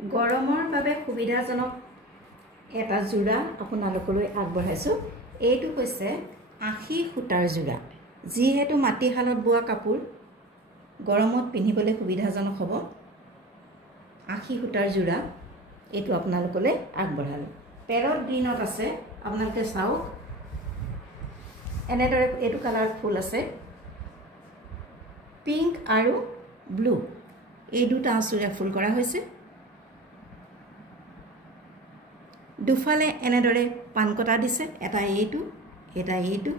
গৰমৰ বাবে সুবিধাজনক এটা যোৰা আপোনালোকলৈ আগবঢ়াইছো। এইটো হৈছে 80 সূতাৰ যোৰা। যিহেতু মাটিশালত বোৱা কাপোৰ গৰমত পিন্ধিবলৈ সুবিধাজনক হ'ব, 80 সূতাৰ যোৰা এইটো আপোনালোকলৈ আগবঢ়ালো। পেৰট গ্ৰীণত আছে, আপোনালোকে চাওক এনেদৰে এইটো কালাৰ ফুল আছে। পিংক আৰু ব্লু এই দুটা আঁচোৰে ফুল কৰা হৈছে। দুফালে এনেদৰে পান কটা দিছে, এটা এইটো এটা এইটো,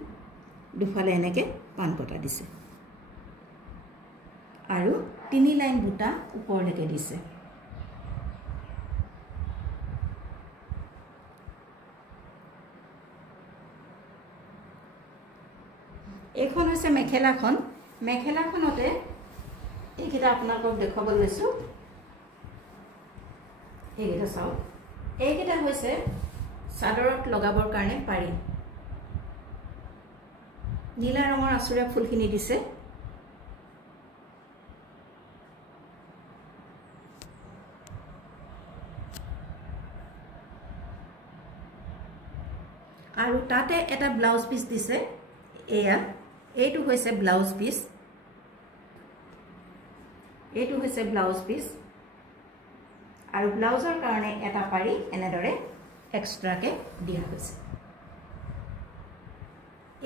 দুফালে এনেকে পান কটা দিছে আৰু 3 লাইন বুটা ওপৰলৈকে দিছে। এইখন হৈছে মেখেলাখন। মেখেলাখনতে এইকেইটা আপোনালোকক দেখুৱাব লৈছোঁ। এইকেইটা চাওক, এইকেইটা হৈছে চাদৰত লগাবৰ কাৰণে পাৰি। নীলা ৰঙৰ আঁচোৰে ফুলখিনি দিছে। আৰু তাতে এটা ব্লাউজ পিচ দিছে। এইটো হৈছে ব্লাউজ পিচ। এইটো হৈছে ব্লাউজ পিচ আৰু ব্লাউজৰ কাৰণে এটা পাৰি এনেদৰে এক্সট্ৰাকে দিয়া হৈছে।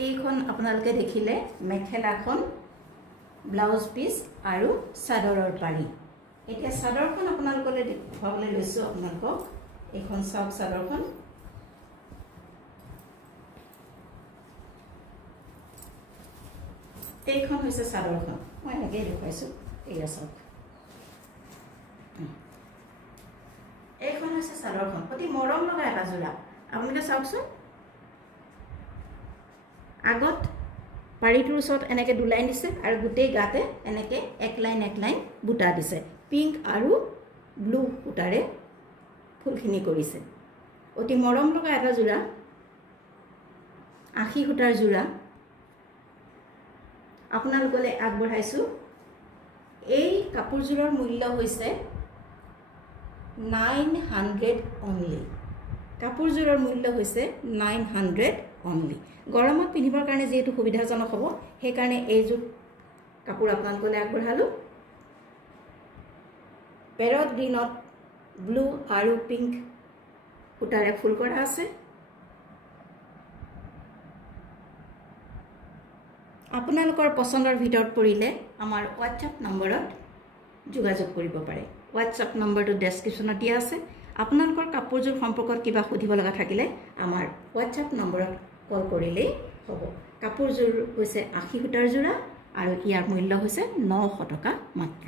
এইখন আপোনালোকে দেখিলে মেখেলাখন, ব্লাউজ পিচ আৰু চাদৰৰ পাৰি। এতিয়া চাদৰখন আপোনালোকলৈ দেখুৱাবলৈ লৈছোঁ। আপোনালোকক এইখন চাওক চাদৰখন। এইখন হৈছে চাদৰখন। মই এনেকৈ দেখুৱাইছোঁ। এয়া চাওক, এইখন হৈছে চাদৰখন। অতি মৰম লগা এটা যোৰা। আপোনালোকে চাওকচোন, আগত পাৰিটোৰ ওচৰত এনেকৈ 2 লাইন দিছে আৰু গোটেই গাতে এনেকৈ 1 লাইন 1 লাইন বুটা দিছে। পিংক আৰু ব্লু সূতাৰে ফুলখিনি কৰিছে। অতি মৰম লগা এটা যোৰা, 80 সূতাৰ যোৰা আপোনালোকলৈ আগবঢ়াইছোঁ। এই কাপোৰযোৰৰ মূল্য হৈছে 900 অনলি। কাপোৰযোৰৰ মূল্য হৈছে 900 অনলি। গৰমত পিন্ধিবৰ কাৰণে যিহেতু সুবিধাজনক হ'ব, সেইকাৰণে এইযোৰ কাপোৰ আপোনালোকলৈ আগবঢ়ালোঁ। পেৰট গ্ৰীণত ব্লু আৰু পিংক সূতাৰে ফুল কৰা আছে। আপোনালোকৰ পচন্দৰ ভিতৰত পৰিলে আমাৰ হোৱাটছআপ নম্বৰত যোগাযোগ কৰিব পাৰে। হোৱাটছআপ নম্বৰটো ডেছক্ৰিপশ্যনত দিয়া আছে। আপোনালোকৰ কাপোৰযোৰ সম্পৰ্কত কিবা সুধিব লগা থাকিলে আমাৰ হোৱাটছআপ নম্বৰত কল কৰিলেই হ'ব। কাপোৰযোৰ হৈছে 80 সূতাৰ যোৰা আৰু ইয়াৰ মূল্য হৈছে 900 টকা মাত্ৰ।